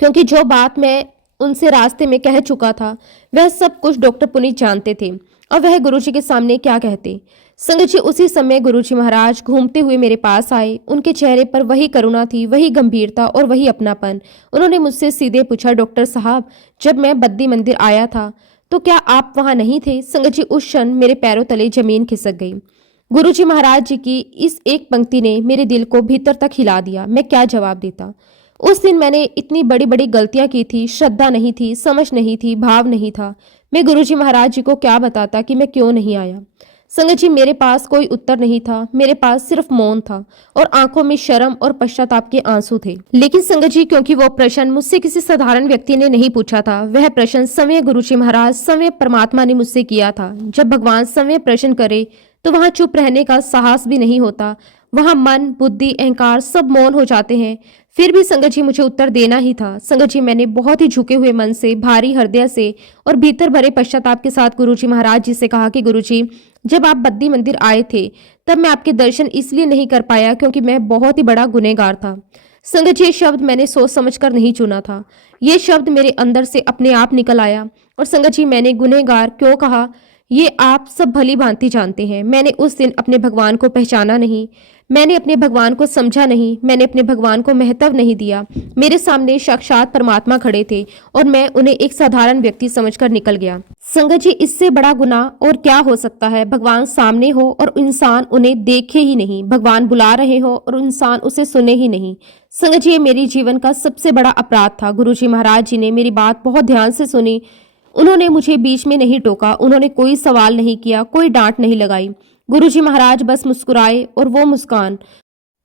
क्योंकि जो बात मैं उनसे रास्ते में कह चुका था वह सब कुछ डॉक्टर पुनीत जानते थे और वह गुरुजी के सामने क्या कहते। संगत जी, उसी समय गुरुजी महाराज घूमते हुए मेरे पास आए। उनके चेहरे पर वही करुणा थी, वही गंभीरता और वही अपनापन। उन्होंने मुझसे सीधे पूछा, डॉक्टर साहब, जब मैं बद्दी मंदिर आया था तो क्या आप वहां नहीं थे? संगत जी, उस क्षण मेरे पैरों तले जमीन खिसक गई। गुरुजी महाराज जी की इस एक पंक्ति ने मेरे दिल को भीतर तक हिला दिया। मैं क्या जवाब देता? उस दिन मैंने इतनी बड़ी बड़ी गलतियां की थी, श्रद्धा नहीं थी, समझ नहीं थी, भाव नहीं था। मैं गुरुजी महाराज जी को क्या बताता कि मैं क्यों नहीं आया? संगत जी, मेरे पास कोई उत्तर नहीं था। मेरे पास सिर्फ मौन था और आंखों में शर्म और पश्चाताप के आंसू थे। लेकिन संगत जी, क्योंकि वो प्रश्न मुझसे किसी साधारण व्यक्ति ने नहीं पूछा था, वह प्रश्न स्वयं गुरुजी महाराज, स्वयं परमात्मा ने मुझसे किया था। जब भगवान स्वयं प्रश्न करे तो वहां चुप रहने का साहस भी नहीं होता। वहां मन, बुद्धि, अहंकार सब मौन हो जाते हैं। फिर भी संगत जी, मुझे उत्तर देना ही था। संगत जी, मैंने बहुत ही झुके हुए मन से, भारी हृदय से और भीतर भरे पश्चाताप के साथ गुरुजी महाराज जी से कहा कि गुरुजी, जब आप बद्दी मंदिर आए थे तब मैं आपके दर्शन इसलिए नहीं कर पाया क्योंकि मैं बहुत ही बड़ा गुनहगार था। संगत जी, ये शब्द मैंने सोच समझकर नहीं चुना था। ये शब्द मेरे अंदर से अपने आप निकल आया। और संगत जी, मैंने गुनहगार क्यों कहा ये आप सब भली भांति जानते हैं। मैंने उस दिन अपने भगवान को पहचाना नहीं, मैंने अपने भगवान को समझा नहीं, मैंने अपने भगवान को महत्व नहीं दिया। मेरे सामने साक्षात परमात्मा खड़े थे और मैं उन्हें एक साधारण व्यक्ति समझकर निकल गया। संगत जी, इससे बड़ा गुनाह और क्या हो सकता है? भगवान सामने हो और इंसान उन्हें देखे ही नहीं, भगवान बुला रहे हो और इंसान उसे सुने ही नहीं। संगत जी, ये मेरे जीवन का सबसे बड़ा अपराध था। गुरुजी महाराज जी ने मेरी बात बहुत ध्यान से सुनी। उन्होंने मुझे बीच में नहीं टोका, उन्होंने कोई सवाल नहीं किया, कोई डांट नहीं लगाई। गुरुजी महाराज बस मुस्कुराए और वो मुस्कान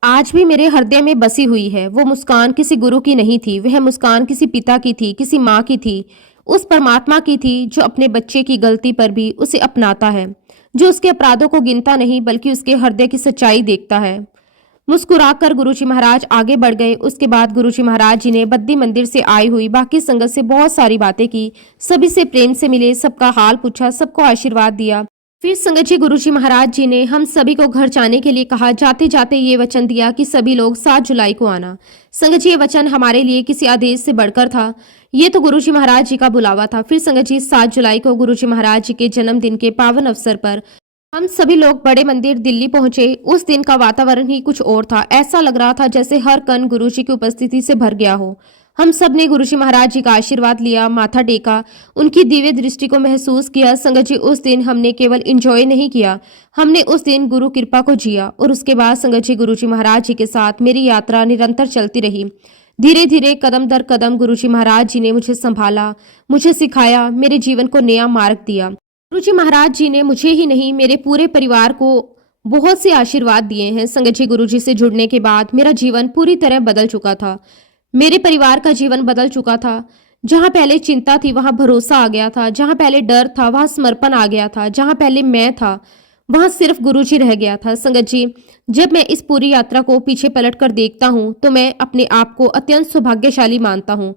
आज भी मेरे हृदय में बसी हुई है। वो मुस्कान किसी गुरु की नहीं थी, वह मुस्कान किसी पिता की थी, किसी माँ की थी, उस परमात्मा की थी जो अपने बच्चे की गलती पर भी उसे अपनाता है, जो उसके अपराधों को गिनता नहीं बल्कि उसके हृदय की सच्चाई देखता है। मुस्कुराकर गुरुजी महाराज आगे बढ़ गए। उसके बाद गुरुजी महाराज जी ने बद्दी मंदिर से आई हुई बाकी संगत से बहुत सारी बातें की, सभी से प्रेम से मिले, सबका हाल पूछा, सबको आशीर्वाद दिया। फिर संगत जी गुरुजी महाराज जी ने हम सभी को घर जाने के लिए कहा। जाते जाते ये वचन दिया कि सभी लोग 7 जुलाई को आना। संगत जी, ये वचन हमारे लिए किसी आदेश से बढ़कर था, ये तो गुरुजी महाराज जी का बुलावा था। फिर संगत जी 7 जुलाई को गुरुजी महाराज जी के जन्मदिन के पावन अवसर पर हम सभी लोग बड़े मंदिर दिल्ली पहुंचे। उस दिन का वातावरण ही कुछ और था। ऐसा लग रहा था जैसे हर कण गुरुजी की उपस्थिति से भर गया हो। हम सब ने गुरुजी महाराज जी का आशीर्वाद लिया, माथा टेका, उनकी दिव्य दृष्टि को महसूस किया। संगत जी, उस दिन हमने केवल एंजॉय नहीं किया, हमने उस दिन गुरु कृपा को जिया। और उसके बाद संगत जी गुरुजी महाराज जी के साथ मेरी यात्रा निरंतर चलती रही। धीरे धीरे कदम दर कदम गुरुजी महाराज जी ने मुझे संभाला, मुझे सिखाया, मेरे जीवन को नया मार्ग दिया। गुरुजी महाराज जी ने मुझे ही नहीं, मेरे पूरे परिवार को बहुत से आशीर्वाद दिए हैं। संगत जी, गुरुजी से जुड़ने के बाद मेरा जीवन पूरी तरह बदल चुका था। मेरे परिवार का जीवन बदल चुका था। जहां पहले चिंता थी वहां भरोसा आ गया था, जहां पहले डर था वहां समर्पण आ गया था, जहां पहले मैं था वहां सिर्फ गुरुजी रह गया था। संगत जी, जब मैं इस पूरी यात्रा को पीछे पलट कर देखता हूं तो मैं अपने आप को अत्यंत सौभाग्यशाली मानता हूं,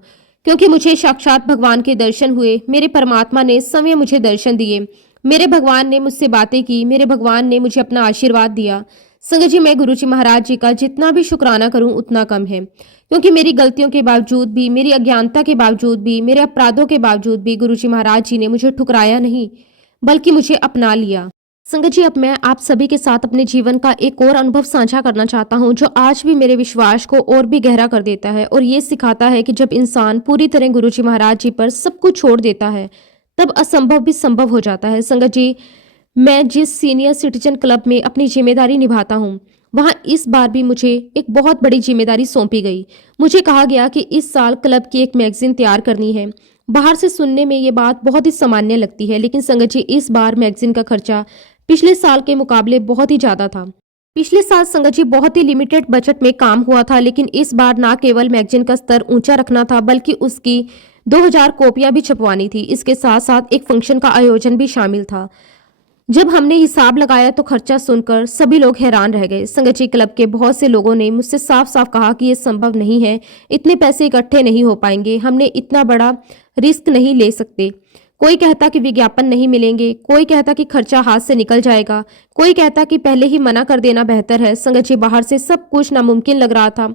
क्योंकि मुझे साक्षात भगवान के दर्शन हुए। मेरे परमात्मा ने स्वयं मुझे दर्शन दिए, मेरे भगवान ने मुझसे बातें की, मेरे भगवान ने मुझे अपना आशीर्वाद दिया। संगत जी, मैं गुरुजी महाराज जी का जितना भी शुक्राना करूं उतना कम है, क्योंकि मेरी गलतियों के बावजूद भी, मेरी अज्ञानता के बावजूद भी, मेरे अपराधों के बावजूद भी गुरुजी महाराज जी ने मुझे ठुकराया नहीं बल्कि मुझे अपना लिया। संगत जी, अब मैं आप सभी के साथ अपने जीवन का एक और अनुभव साझा करना चाहता हूं, जो आज भी मेरे विश्वास को और भी गहरा कर देता है और ये सिखाता है कि जब इंसान पूरी तरह गुरुजी महाराज जी पर सब कुछ छोड़ देता है तब असंभव भी संभव हो जाता है। संगत जी, मैं जिस सीनियर सिटीजन क्लब में अपनी जिम्मेदारी निभाता हूँ वहाँ इस बार भी मुझे एक बहुत बड़ी जिम्मेदारी सौंपी गई। मुझे कहा गया कि इस साल क्लब की एक मैगजीन तैयार करनी है। बाहर से सुनने में ये बात बहुत ही सामान्य लगती है, लेकिन संगत जी, इस बार मैगजीन का खर्चा पिछले साल के मुकाबले बहुत ही ज्यादा था। पिछले साल संगत जी बहुत ही लिमिटेड बजट में काम हुआ था, लेकिन इस बार ना केवल मैगजीन का स्तर ऊंचा रखना था बल्कि उसकी 2000 कॉपियां भी छपवानी थी। इसके साथ साथ एक फंक्शन का आयोजन भी शामिल था। जब हमने हिसाब लगाया तो खर्चा सुनकर सभी लोग हैरान रह गए। संगत जी, क्लब के बहुत से लोगों ने मुझसे साफ साफ कहा कि ये संभव नहीं है, इतने पैसे इकट्ठे नहीं हो पाएंगे, हमने इतना बड़ा रिस्क नहीं ले सकते। कोई कहता कि विज्ञापन नहीं मिलेंगे, कोई कहता कि खर्चा हाथ से निकल जाएगा, कोई कहता कि पहले ही मना कर देना बेहतर है। संगत जी, बाहर से सब कुछ नामुमकिन लग रहा था,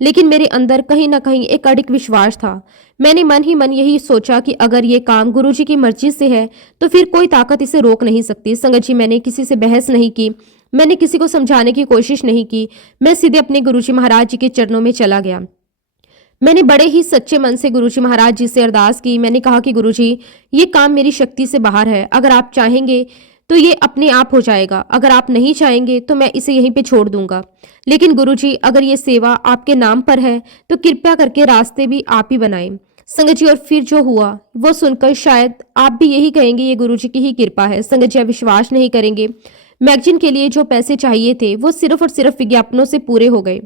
लेकिन मेरे अंदर कहीं ना कहीं एक अडिग विश्वास था। मैंने मन ही मन यही सोचा कि अगर ये काम गुरुजी की मर्जी से है तो फिर कोई ताकत इसे रोक नहीं सकती। संगत जी, मैंने किसी से बहस नहीं की, मैंने किसी को समझाने की कोशिश नहीं की, मैं सीधे अपने गुरुजी महाराज जी के चरणों में चला गया। मैंने बड़े ही सच्चे मन से गुरुजी महाराज जी से अरदास की। मैंने कहा कि गुरुजी, ये काम मेरी शक्ति से बाहर है, अगर आप चाहेंगे तो ये अपने आप हो जाएगा, अगर आप नहीं चाहेंगे तो मैं इसे यहीं पे छोड़ दूंगा। लेकिन गुरुजी, अगर ये सेवा आपके नाम पर है तो कृपया करके रास्ते भी आप ही बनाएं। संगत जी, और फिर जो हुआ वो सुनकर शायद आप भी यही कहेंगे ये गुरुजी की ही कृपा है। संगत जी, आप विश्वास नहीं करेंगे, मैगजीन के लिए जो पैसे चाहिए थे वो सिर्फ और सिर्फ विज्ञापनों से पूरे हो गए।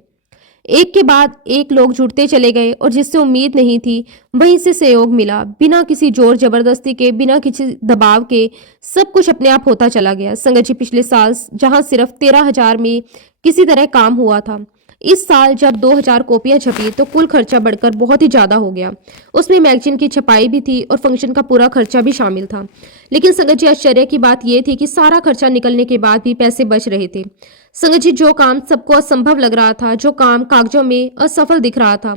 एक के बाद एक लोग जुड़ते चले गए और जिससे उम्मीद नहीं थी वहीं से सहयोग मिला। बिना किसी जोर जबरदस्ती के, बिना किसी दबाव के सब कुछ अपने आप होता चला गया। संगत जी, पिछले साल जहां सिर्फ 13,000 में किसी तरह काम हुआ था, इस साल जब 2000 कॉपियां छपी तो कुल खर्चा बढ़कर बहुत ही ज्यादा हो गया। उसमें मैगजीन की छपाई भी थी और फंक्शन का पूरा खर्चा भी शामिल था। लेकिन संगत जी, आश्चर्य की बात यह थी कि सारा खर्चा निकलने के बाद भी पैसे बच रहे थे। संगत जी, जो काम सबको असंभव लग रहा था, जो काम कागजों में असफल दिख रहा था,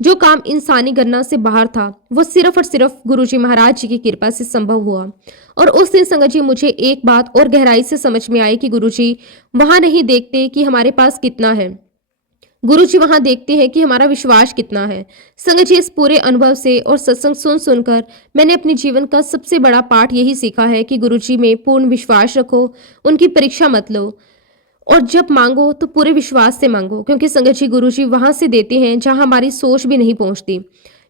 जो काम इंसानी गणना से बाहर था वो सिर्फ और सिर्फ गुरुजी महाराज जी की कृपा से संभव हुआ। और उस दिन संगत जी मुझे एक बात और गहराई से समझ में आई कि गुरुजी वहां नहीं देखते कि हमारे पास कितना है, गुरुजी वहां देखते हैं कि हमारा विश्वास कितना है। संगत जी इस पूरे अनुभव से और सत्संग सुन सुनकर मैंने अपने जीवन का सबसे बड़ा पाठ यही सीखा है कि गुरुजी में पूर्ण विश्वास रखो, उनकी परीक्षा मत लो और जब मांगो तो पूरे विश्वास से मांगो, क्योंकि संगत जी गुरुजी वहां से देते हैं जहां हमारी सोच भी नहीं पहुंचती।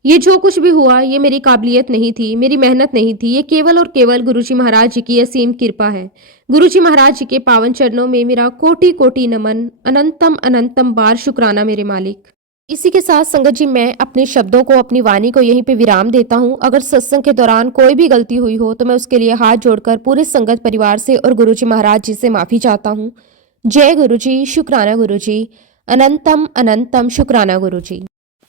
ये जो कुछ भी हुआ ये मेरी काबिलियत नहीं थी, मेरी मेहनत नहीं थी, ये केवल और केवल गुरुजी महाराज जी की असीम कृपा है। गुरुजी महाराज जी के पावन चरणों में मेरा कोटि कोटि नमन, अनंतम अनंतम बार शुक्राना मेरे मालिक। इसी के साथ संगत जी मैं अपने शब्दों को, अपनी वाणी को यहीं पे विराम देता हूँ। अगर सत्संग के दौरान कोई भी गलती हुई हो तो मैं उसके लिए हाथ जोड़कर पूरे संगत परिवार से और गुरुजी महाराज जी से माफी चाहता हूँ। जय गुरुजी, शुक्राना गुरुजी, अनंतम अनंतम शुक्राना गुरुजी।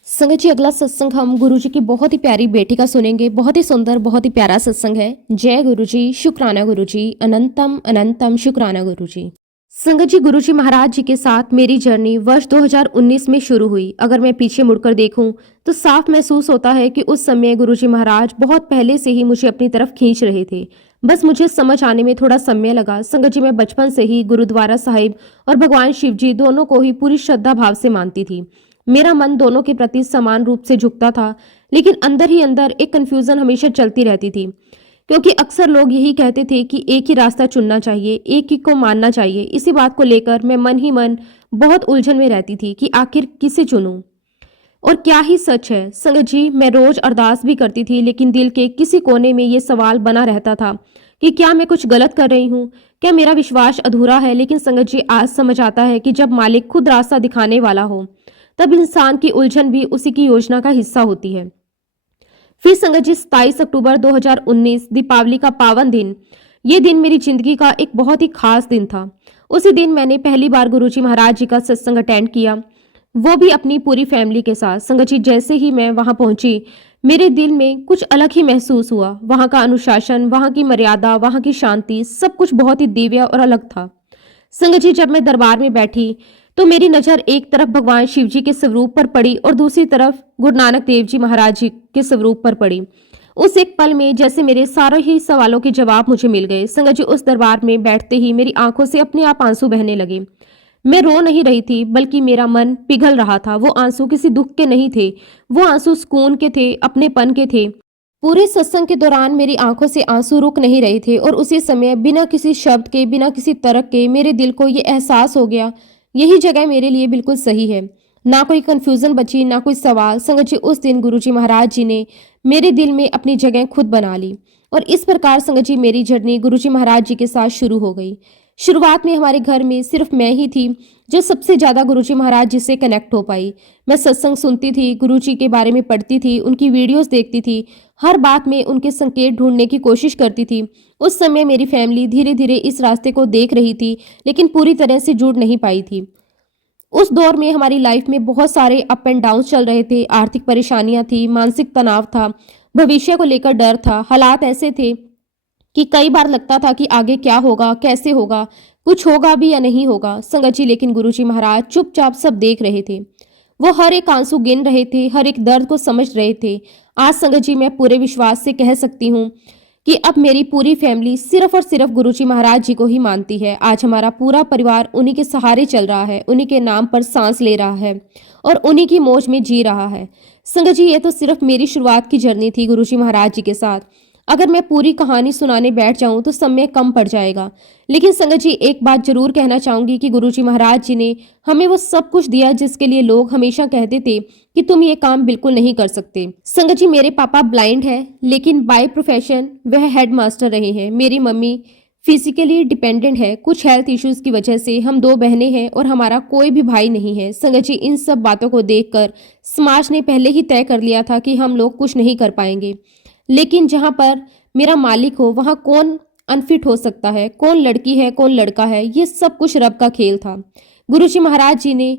संगत जी अगला सत्संग हम गुरुजी की बहुत ही प्यारी बेटी का सुनेंगे। बहुत ही सुंदर, बहुत ही प्यारा सत्संग है। जय गुरुजी, शुक्राना गुरुजी, अनंतम अनंतम शुक्राना गुरुजी। संगत जी गुरुजी महाराज जी के साथ मेरी जर्नी वर्ष 2019 में शुरू हुई। अगर मैं पीछे मुड़कर देखूं तो साफ महसूस होता है कि उस समय गुरुजी महाराज बहुत पहले से ही मुझे अपनी तरफ खींच रहे थे। बस मुझे समझ आने में थोड़ा समय लगा। संगत जी मैं बचपन से ही गुरुद्वारा साहिब और भगवान शिव जी दोनों को ही पूरी श्रद्धा भाव से मानती थी। मेरा मन दोनों के प्रति समान रूप से झुकता था, लेकिन अंदर ही अंदर एक कंफ्यूजन हमेशा चलती रहती थी, क्योंकि अक्सर लोग यही कहते थे कि एक ही रास्ता चुनना चाहिए, एक ही को मानना चाहिए। इसी बात को लेकर मैं मन ही मन बहुत उलझन में रहती थी कि आखिर किसे चुनूं और क्या ही सच है। संगत जी मैं रोज अरदास भी करती थी, लेकिन दिल के किसी कोने में ये सवाल बना रहता था कि क्या मैं कुछ गलत कर रही हूँ, क्या मेरा विश्वास अधूरा है। लेकिन संगत जी आज समझ आता है कि जब मालिक खुद रास्ता दिखाने वाला हो तब इंसान की उलझन भी उसी की योजना का हिस्सा होती है। फिर संगत जी 27 अक्टूबर 2019 दीपावली का पावन दिन, ये दिन मेरी जिंदगी का एक बहुत ही खास दिन था। उसी दिन मैंने पहली बार गुरुजी महाराज जी का सत्संग अटेंड किया, वो भी अपनी पूरी फैमिली के साथ। संगत जी जैसे ही मैं वहां पहुंची मेरे दिल में कुछ अलग ही महसूस हुआ। वहां का अनुशासन, वहां की मर्यादा, वहां की शांति, सब कुछ बहुत ही दिव्य और अलग था। संगत जी जब मैं दरबार में बैठी तो मेरी नजर एक तरफ भगवान शिव जी के स्वरूप पर पड़ी और दूसरी तरफ गुरु नानक देव जी महाराज जी के स्वरूप पर पड़ी। उस एक पल में जैसे मेरे सारे ही सवालों के जवाब मुझे मिल गए। संगत जी उस दरबार में बैठते ही मेरी आंखों से अपने आप आंसू बहने लगे। मैं रो नहीं रही थी, बल्कि मेरा मन पिघल रहा था। वो आंसू किसी दुख के नहीं थे, वो आंसू सुकून के थे, अपनेपन के थे। पूरे सत्संग के दौरान मेरी आंखों से आंसू रुक नहीं रहे थे और उसी समय बिना किसी शब्द के, बिना किसी तर्क के मेरे दिल को ये एहसास हो गया यही जगह मेरे लिए बिल्कुल सही है। ना कोई कंफ्यूजन बची, ना कोई सवाल। संगत जी उस दिन गुरुजी महाराज जी ने मेरे दिल में अपनी जगह खुद बना ली और इस प्रकार संगत जी मेरी जर्नी गुरुजी महाराज जी के साथ शुरू हो गई। शुरुआत में हमारे घर में सिर्फ मैं ही थी जो सबसे ज्यादा गुरुजी महाराज जी से कनेक्ट हो पाई। मैं सत्संग सुनती थी, गुरुजी के बारे में पढ़ती थी, उनकी वीडियोस देखती थी, हर बात में उनके संकेत ढूंढने की कोशिश करती थी। उस समय मेरी फैमिली धीरे धीरे इस रास्ते को देख रही थी, लेकिन पूरी तरह से जुड़ नहीं पाई थी। उस दौर में हमारी लाइफ में बहुत सारे अप एंड डाउन चल रहे थे। आर्थिक परेशानियां थी, मानसिक तनाव था, भविष्य को लेकर डर था। हालात ऐसे थे कि कई बार लगता था कि आगे क्या होगा, कैसे होगा, कुछ होगा भी या नहीं होगा। संगत जी लेकिन गुरुजी महाराज चुपचाप सब देख रहे थे। वो हर एक आंसू गिन रहे थे, हर एक दर्द को समझ रहे थे। आज संगत जी मैं पूरे विश्वास से कह सकती हूँ कि अब मेरी पूरी फैमिली सिर्फ और सिर्फ गुरुजी महाराज जी को ही मानती है। आज हमारा पूरा परिवार उन्हीं के सहारे चल रहा है, उन्हीं के नाम पर सांस ले रहा है और उन्हीं की मौज में जी रहा है। संगत जी ये तो सिर्फ मेरी शुरुआत की जर्नी थी गुरुजी महाराज जी के साथ। अगर मैं पूरी कहानी सुनाने बैठ जाऊं तो समय कम पड़ जाएगा। लेकिन संगत जी एक बात जरूर कहना चाहूंगी कि गुरुजी महाराज जी ने हमें वो सब कुछ दिया जिसके लिए लोग हमेशा कहते थे कि तुम ये काम बिल्कुल नहीं कर सकते। संगत जी मेरे पापा ब्लाइंड है, लेकिन बाय प्रोफेशन वह हेड मास्टर रहे हैं। मेरी मम्मी फिजिकली डिपेंडेंट है, कुछ हेल्थ इश्यूज की वजह से। हम 2 बहनें हैं और हमारा कोई भी भाई नहीं है। संगत जी इन सब बातों को देखकर समाज ने पहले ही तय कर लिया था कि हम लोग कुछ नहीं कर पाएंगे। लेकिन जहां पर मेरा मालिक हो वहां कौन अनफिट हो सकता है, कौन लड़की है, कौन लड़का है, ये सब कुछ रब का खेल था। गुरुजी महाराज जी ने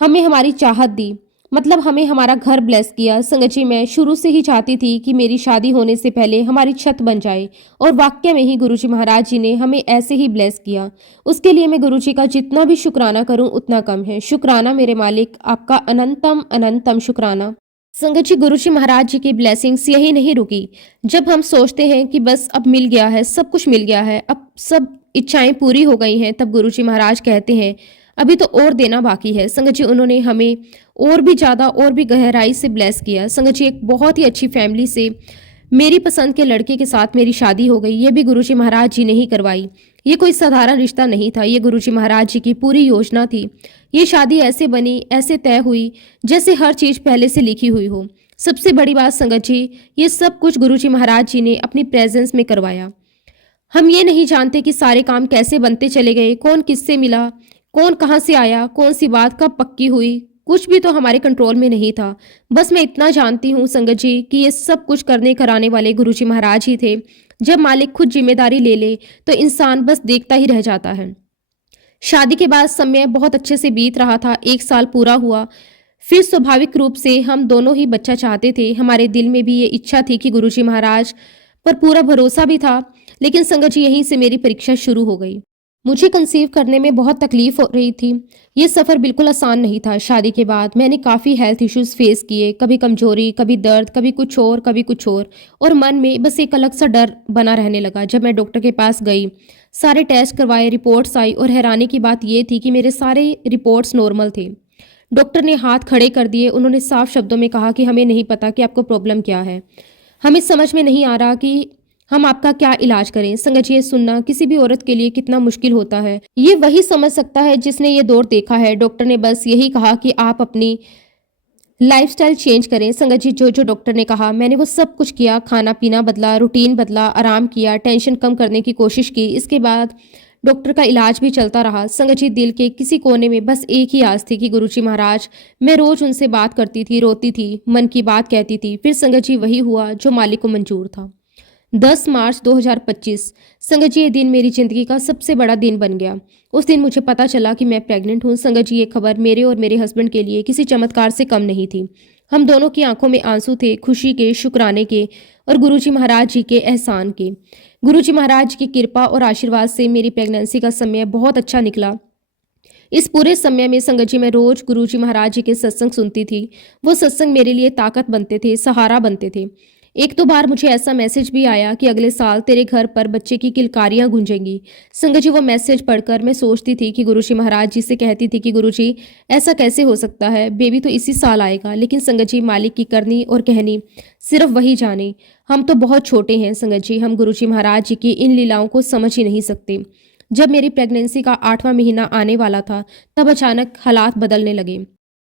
हमें हमारी चाहत दी, मतलब हमें हमारा घर ब्लेस किया। संगत जी मैं शुरू से ही चाहती थी कि मेरी शादी होने से पहले हमारी छत बन जाए और वाकई में ही गुरुजी महाराज जी ने हमें ऐसे ही ब्लेस किया। उसके लिए मैं गुरुजी का जितना भी शुक्राना करूं उतना कम है। शुक्राना मेरे मालिक, आपका अनंतम अनंतम शुक्राना। संगत जी, गुरु जी महाराज जी की ब्लेसिंग्स यही नहीं रुकी। जब हम सोचते हैं कि बस अब मिल गया है, सब कुछ मिल गया है, अब सब इच्छाएं पूरी हो गई हैं, तब गुरु जी महाराज कहते हैं अभी तो और देना बाकी है। संगत जी, उन्होंने हमें और भी ज़्यादा और भी गहराई से ब्लेस किया। संगत जी, एक बहुत ही अच्छी फैमिली से मेरी पसंद के लड़के के साथ मेरी शादी हो गई। ये भी गुरु जी महाराज जी ने ही करवाई। ये कोई साधारण रिश्ता नहीं था, ये गुरु जी महाराज जी की पूरी योजना थी। ये शादी ऐसे बनी, ऐसे तय हुई जैसे हर चीज पहले से लिखी हुई हो। सबसे बड़ी बात संगत जी, ये सब कुछ गुरु जी महाराज जी ने अपनी प्रेजेंस में करवाया। हम ये नहीं जानते कि सारे काम कैसे बनते चले गए, कौन किससे मिला, कौन कहाँ से आया, कौन सी बात कब पक्की हुई, कुछ भी तो हमारे कंट्रोल में नहीं था। बस मैं इतना जानती हूँ संगत जी कि ये सब कुछ करने कराने वाले गुरु जी महाराज ही थे। जब मालिक खुद जिम्मेदारी ले ले तो इंसान बस देखता ही रह जाता है। शादी के बाद समय बहुत अच्छे से बीत रहा था। 1 साल पूरा हुआ। फिर स्वाभाविक रूप से हम दोनों ही बच्चा चाहते थे। हमारे दिल में भी ये इच्छा थी कि गुरुजी महाराज पर पूरा भरोसा भी था। लेकिन संगत जी, यहीं से मेरी परीक्षा शुरू हो गई। मुझे कंसीव करने में बहुत तकलीफ हो रही थी। ये सफ़र बिल्कुल आसान नहीं था। शादी के बाद मैंने काफ़ी हेल्थ इश्यूज फेस किए, कभी कमजोरी, कभी दर्द, कभी कुछ और, कभी कुछ और मन में बस एक अलग सा डर बना रहने लगा। जब मैं डॉक्टर के पास गई, सारे टेस्ट करवाए, रिपोर्ट्स आई और हैरानी की बात यह थी कि मेरे सारे रिपोर्ट्स नॉर्मल थे। डॉक्टर ने हाथ खड़े कर दिए। उन्होंने साफ शब्दों में कहा कि हमें नहीं पता कि आपको प्रॉब्लम क्या है। हमें समझ में नहीं आ रहा कि हम आपका क्या इलाज करें। संगत जी, ये सुनना किसी भी औरत के लिए कितना मुश्किल होता है, ये वही समझ सकता है जिसने ये दौर देखा है। डॉक्टर ने बस यही कहा कि आप अपनी लाइफस्टाइल चेंज करें। संगत जी, जो जो डॉक्टर ने कहा मैंने वो सब कुछ किया। खाना पीना बदला, रूटीन बदला, आराम किया, टेंशन कम करने की कोशिश की। इसके बाद डॉक्टर का इलाज भी चलता रहा। संगत जी, दिल के किसी कोने में बस एक ही आस थी कि गुरुजी महाराज, मैं रोज उनसे बात करती थी, रोती थी, मन की बात कहती थी। फिर संगत जी, वही हुआ जो मालिक को मंजूर था। 10 मार्च 2025। संगत जी, ये दिन मेरी जिंदगी का सबसे बड़ा दिन बन गया। उस दिन मुझे पता चला कि मैं प्रेग्नेंट हूँ। संगत जी, ये खबर मेरे और मेरे हस्बैंड के लिए किसी चमत्कार से कम नहीं थी। हम दोनों की आंखों में आंसू थे, खुशी के, शुक्राने के और गुरुजी महाराज जी के एहसान के। गुरुजी महाराज जी की कृपा और आशीर्वाद से मेरी प्रेगनेंसी का समय बहुत अच्छा निकला। इस पूरे समय में संगत जी, मैं रोज गुरुजी महाराज जी के सत्संग सुनती थी। वो सत्संग मेरे लिए ताकत बनते थे, सहारा बनते थे। एक दो बार मुझे ऐसा मैसेज भी आया कि अगले साल तेरे घर पर बच्चे की किलकारियां गूंजेंगी। संगत जी, वो मैसेज पढ़कर मैं सोचती थी कि गुरुजी महाराज जी से कहती थी कि गुरुजी, ऐसा कैसे हो सकता है, बेबी तो इसी साल आएगा। लेकिन संगत जी, मालिक की करनी और कहनी सिर्फ वही जाने। हम तो बहुत छोटे हैं संगत जी, हम गुरुजी महाराज जी की इन लीलाओं को समझ ही नहीं सकते। जब मेरी प्रेगनेंसी का 8वां महीना आने वाला था, तब अचानक हालात बदलने लगे।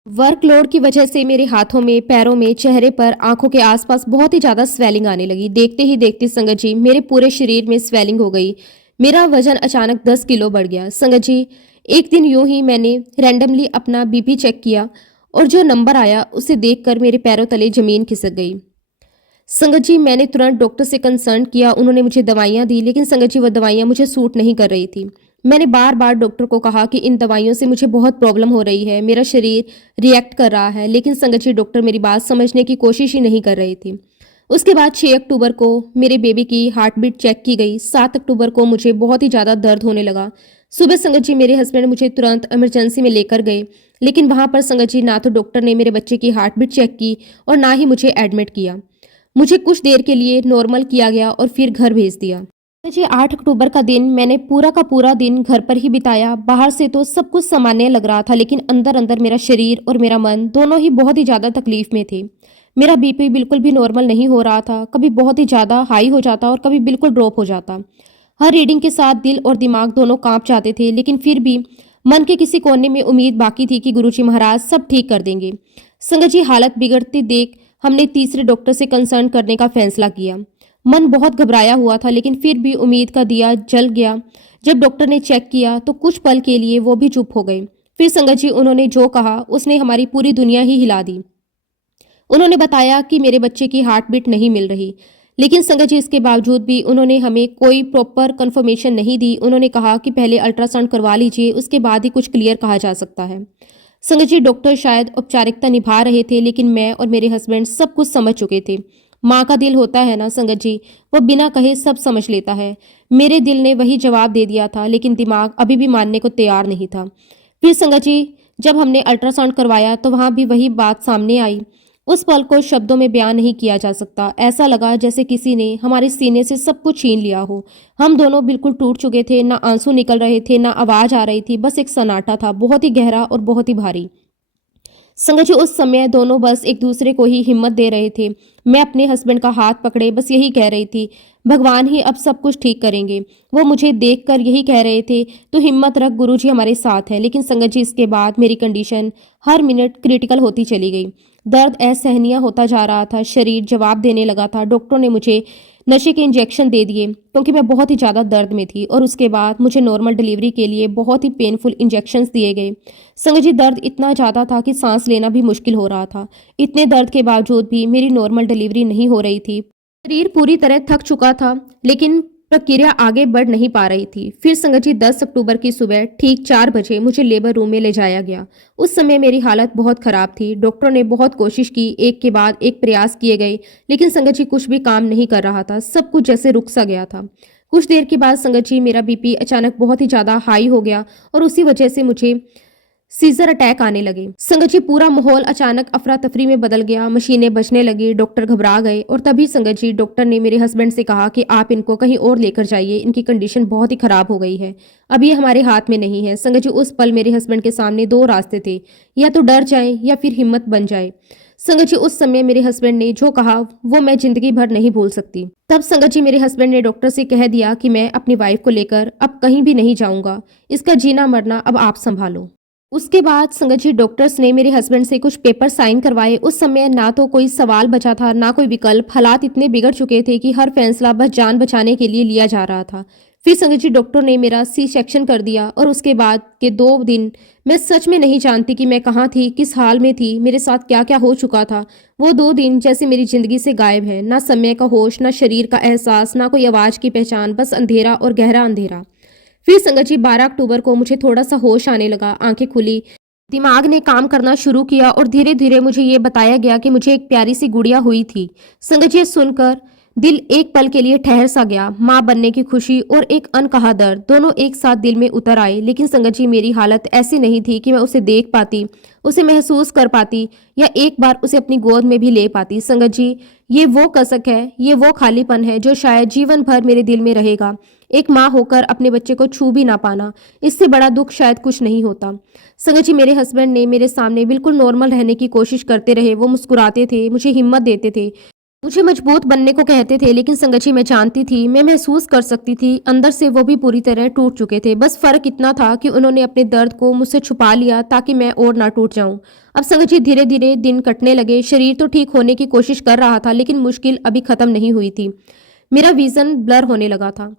वर्कलोड की वजह से मेरे हाथों में, पैरों में, चेहरे पर, आंखों के आसपास बहुत ही ज्यादा स्वेलिंग आने लगी। देखते ही देखते संगत जी, मेरे पूरे शरीर में स्वेलिंग हो गई। मेरा वजन अचानक 10 किलो बढ़ गया। संगत जी, एक दिन यूं ही मैंने रैंडमली अपना बीपी चेक किया और जो नंबर आया उसे देखकर मेरे पैरों तले जमीन खिसक गई। संगत जी, मैंने तुरंत डॉक्टर से कंसल्ट किया। उन्होंने मुझे दवाइयां दी, लेकिन संगत जी, वो दवाइयां मुझे सूट नहीं कर रही थी। मैंने बार बार डॉक्टर को कहा कि इन दवाइयों से मुझे बहुत प्रॉब्लम हो रही है, मेरा शरीर रिएक्ट कर रहा है। लेकिन संगत जी, डॉक्टर मेरी बात समझने की कोशिश ही नहीं कर रही थी। उसके बाद 6 अक्टूबर को मेरे बेबी की हार्ट बीट चेक की गई। 7 अक्टूबर को मुझे बहुत ही ज़्यादा दर्द होने लगा। सुबह संगत जी, मेरे हस्बैंड मुझे तुरंत इमरजेंसी में लेकर गए। लेकिन वहां पर संगत जी, ना तो डॉक्टर ने मेरे बच्चे की हार्ट बीट चेक की और ना ही मुझे एडमिट किया। मुझे कुछ देर के लिए नॉर्मल किया गया और फिर घर भेज दिया। जी, 8 अक्टूबर का दिन मैंने पूरा का पूरा दिन घर पर ही बिताया। बाहर से तो सब कुछ सामान्य लग रहा था, लेकिन अंदर अंदर मेरा शरीर और मेरा मन दोनों ही बहुत ही ज़्यादा तकलीफ में थे। मेरा बीपी बिल्कुल भी नॉर्मल नहीं हो रहा था। कभी बहुत ही ज़्यादा हाई हो जाता और कभी बिल्कुल ड्रॉप हो जाता। हर रीडिंग के साथ दिल और दिमाग दोनों कांप जाते थे, लेकिन फिर भी मन के किसी कोने में उम्मीद बाकी थी कि गुरुजी महाराज सब ठीक कर देंगे। संगत जी, हालत बिगड़ती देख हमने तीसरे डॉक्टर से कंसर्न करने का फैसला किया। मन बहुत घबराया हुआ था, लेकिन फिर भी उम्मीद का दिया जल गया। जब डॉक्टर ने चेक किया तो कुछ पल के लिए वो भी चुप हो गए। फिर संगत जी, उन्होंने जो कहा उसने हमारी पूरी दुनिया ही हिला दी। उन्होंने बताया कि मेरे बच्चे की हार्ट बीट नहीं मिल रही। लेकिन संगत जी, इसके बावजूद भी उन्होंने हमें कोई प्रॉपर कंफर्मेशन नहीं दी। उन्होंने कहा कि पहले अल्ट्रासाउंड करवा लीजिए, उसके बाद ही कुछ क्लियर कहा जा सकता है। संगत जी, डॉक्टर शायद औपचारिकता निभा रहे थे, लेकिन मैं और मेरे हस्बैंड सब कुछ समझ चुके थे। माँ का दिल होता है ना संगत जी, वो बिना कहे सब समझ लेता है। मेरे दिल ने वही जवाब दे दिया था, लेकिन दिमाग अभी भी मानने को तैयार नहीं था। फिर संगत जी, जब हमने अल्ट्रासाउंड करवाया तो वहाँ भी वही बात सामने आई उस पल को शब्दों में बयान नहीं किया जा सकता। ऐसा लगा जैसे किसी ने हमारे सीने से सब कुछ छीन लिया हो। हम दोनों बिल्कुल टूट चुके थे, ना आंसू निकल रहे थे, ना आवाज आ रही थी, बस एक सन्नाटा था, बहुत ही गहरा और बहुत ही भारी। संगत जी, उस समय दोनों बस एक दूसरे को ही हिम्मत दे रहे थे। मैं अपने हस्बैंड का हाथ पकड़े बस यही कह रही थी, भगवान ही अब सब कुछ ठीक करेंगे। वो मुझे देखकर यही कह रहे थे, तो हिम्मत रख, गुरुजी हमारे साथ हैं। लेकिन संगत जी, इसके बाद मेरी कंडीशन हर मिनट क्रिटिकल होती चली गई। दर्द असहनीय होता जा रहा था, शरीर जवाब देने लगा था। डॉक्टरों ने मुझे नशे के इंजेक्शन दे दिए क्योंकि मैं बहुत ही ज़्यादा दर्द में थी, और उसके बाद मुझे नॉर्मल डिलीवरी के लिए बहुत ही पेनफुल इंजेक्शंस दिए गए। संगत जी, दर्द इतना ज़्यादा था कि सांस लेना भी मुश्किल हो रहा था। इतने दर्द के बावजूद भी मेरी नॉर्मल डिलीवरी नहीं हो रही थी। शरीर पूरी तरह थक चुका था, लेकिन प्रक्रिया आगे बढ़ नहीं पा रही थी। फिर संगत जी, 10 अक्टूबर की सुबह ठीक 4 बजे मुझे लेबर रूम में ले जाया गया। उस समय मेरी हालत बहुत खराब थी। डॉक्टरों ने बहुत कोशिश की, एक के बाद एक प्रयास किए गए, लेकिन संगत जी कुछ भी काम नहीं कर रहा था। सब कुछ जैसे रुक सा गया था। कुछ देर के बाद संगत जी, मेरा बीपी अचानक बहुत ही ज्यादा हाई हो गया, और उसी वजह से मुझे सीजर अटैक आने लगे। संगत जी, पूरा माहौल अचानक अफरा तफरी में बदल गया। मशीनें बजने लगी, डॉक्टर घबरा गए, और तभी संगत जी, डॉक्टर ने मेरे हस्बैंड से कहा कि आप इनको कहीं और लेकर जाइए, इनकी कंडीशन बहुत ही खराब हो गई है, अब ये हमारे हाथ में नहीं है। संगत जी, उस पल मेरे हस्बैंड के सामने 2 रास्ते थे, या तो डर जाए या फिर हिम्मत बन जाए। संगत जी, उस समय मेरे हस्बैंड ने जो कहा वो मैं जिंदगी भर नहीं भूल सकती। तब संगत जी, मेरे हस्बैंड ने डॉक्टर से कह दिया कि मैं अपनी वाइफ को लेकर अब कहीं भी नहीं जाऊंगा, इसका जीना मरना अब आप संभालो। उसके बाद संगत जी, डॉक्टर्स ने मेरे हस्बैंड से कुछ पेपर साइन करवाए। उस समय ना तो कोई सवाल बचा था, ना कोई विकल्प। हालात इतने बिगड़ चुके थे कि हर फैसला बस जान बचाने के लिए लिया जा रहा था। फिर संगत जी, डॉक्टर ने मेरा सी सेक्शन कर दिया, और उसके बाद के 2 दिन मैं सच में नहीं जानती कि मैं कहाँ थी, किस हाल में थी, मेरे साथ क्या क्या हो चुका था। वो 2 दिन जैसे मेरी जिंदगी से गायब है। ना समय का होश, ना शरीर का एहसास, ना कोई आवाज की पहचान, बस अंधेरा और गहरा अंधेरा। फिर संगत जी, 12 अक्टूबर को मुझे थोड़ा सा होश आने लगा, आंखें खुली, दिमाग ने काम करना शुरू किया, और धीरे धीरे मुझे ये बताया गया कि मुझे एक प्यारी सी गुड़िया हुई थी। संगत जी, सुनकर दिल एक पल के लिए ठहर सा गया। माँ बनने की खुशी और एक अनकहा दर्द दोनों एक साथ दिल में उतर आए। लेकिन संगत जी, मेरी हालत ऐसी नहीं थी कि मैं उसे देख पाती, उसे महसूस कर पाती, या एक बार उसे अपनी गोद में भी ले पाती। संगत जी, ये वो कसक है, ये वो खालीपन है जो शायद जीवन भर मेरे दिल में रहेगा। एक माँ होकर अपने बच्चे को छू भी ना पाना, इससे बड़ा दुख शायद कुछ नहीं होता। संगत जी, मेरे हस्बैंड ने मेरे सामने बिल्कुल नॉर्मल रहने की कोशिश करते रहे। वो मुस्कुराते थे, मुझे हिम्मत देते थे, मुझे मजबूत बनने को कहते थे। लेकिन संगत जी, मैं जानती थी, मैं महसूस कर सकती थी, अंदर से वो भी पूरी तरह टूट चुके थे। बस फर्क इतना था कि उन्होंने अपने दर्द को मुझसे छुपा लिया ताकि मैं और ना टूट जाऊं। अब संगत जी, धीरे धीरे दिन कटने लगे। शरीर तो ठीक होने की कोशिश कर रहा था, लेकिन मुश्किल अभी खत्म नहीं हुई थी। मेरा विजन ब्लर होने लगा था,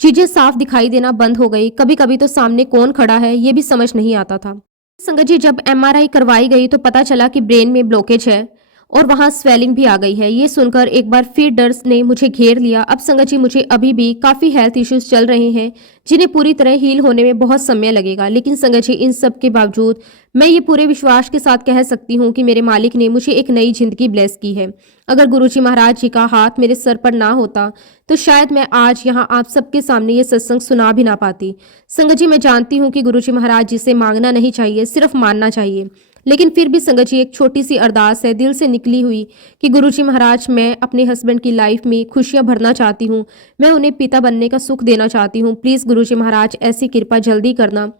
चीजें साफ दिखाई देना बंद हो गई। कभी कभी तो सामने कौन खड़ा है ये भी समझ नहीं आता था। संगत जी, जब एमआरआई करवाई गई तो पता चला कि ब्रेन में ब्लॉकेज है, और वहां स्वेलिंग भी आ गई है। ये सुनकर एक बार फिर डर ने मुझे घेर लिया। अब संगत जी, मुझे अभी भी काफी हेल्थ इश्यूज चल रहे हैं, जिन्हें पूरी तरह हील होने में बहुत समय लगेगा। लेकिन संगत जी, इन सब के बावजूद मैं ये पूरे विश्वास के साथ कह सकती हूँ कि मेरे मालिक ने मुझे एक नई जिंदगी ब्लेस की है। अगर गुरुजी महाराज जी का हाथ मेरे सर पर ना होता तो शायद मैं आज यहाँ आप सबके सामने ये सत्संग सुना भी ना पाती। संगत जी, मैं जानती हूँ कि गुरुजी महाराज जी से मांगना नहीं चाहिए, सिर्फ मानना चाहिए। लेकिन फिर भी संगत जी, एक छोटी सी अरदास है दिल से निकली हुई कि गुरुजी महाराज, मैं अपने हस्बैंड की लाइफ में खुशियां भरना चाहती हूँ, मैं उन्हें पिता बनने का सुख देना चाहती हूँ। प्लीज गुरुजी महाराज, ऐसी कृपा जल्दी करना।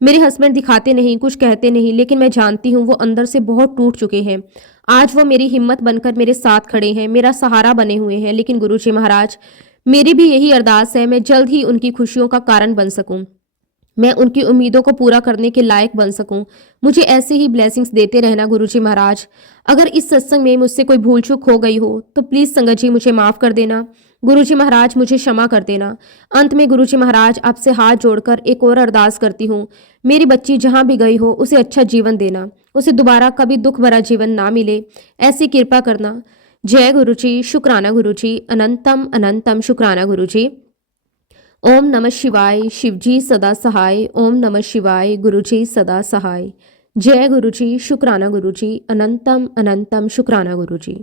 मेरे हस्बैंड दिखाते नहीं, कुछ कहते नहीं, लेकिन मैं जानती हूँ वो अंदर से बहुत टूट चुके हैं। आज वो मेरी हिम्मत बनकर मेरे साथ खड़े हैं, मेरा सहारा बने हुए हैं। लेकिन गुरुजी महाराज, मेरी भी यही अरदास है, मैं जल्द ही उनकी खुशियों का कारण बन सकूं, मैं उनकी उम्मीदों को पूरा करने के लायक बन सकूं। मुझे ऐसे ही ब्लेसिंग्स देते रहना गुरुजी महाराज। अगर इस सत्संग में मुझसे कोई भूल चूक हो गई हो तो प्लीज संगत जी, मुझे माफ कर देना। गुरुजी महाराज, मुझे क्षमा कर देना। अंत में गुरुजी महाराज, आपसे हाथ जोड़कर एक और अरदास करती हूँ, मेरी बच्ची जहां भी गई हो उसे अच्छा जीवन देना, उसे दोबारा कभी दुख भरा जीवन ना मिले, ऐसी कृपा करना। जय गुरुजी, शुक्राना गुरुजी, अनंतम अनंतम शुक्राना गुरुजी। ओम नमः शिवाय, शिवजी सदा सहाय। ओम नमः शिवाय, गुरुजी सदा सहाय। जय गुरुजी, शुक्राना गुरुजी, अनंतम अनंतम शुक्राना गुरुजी।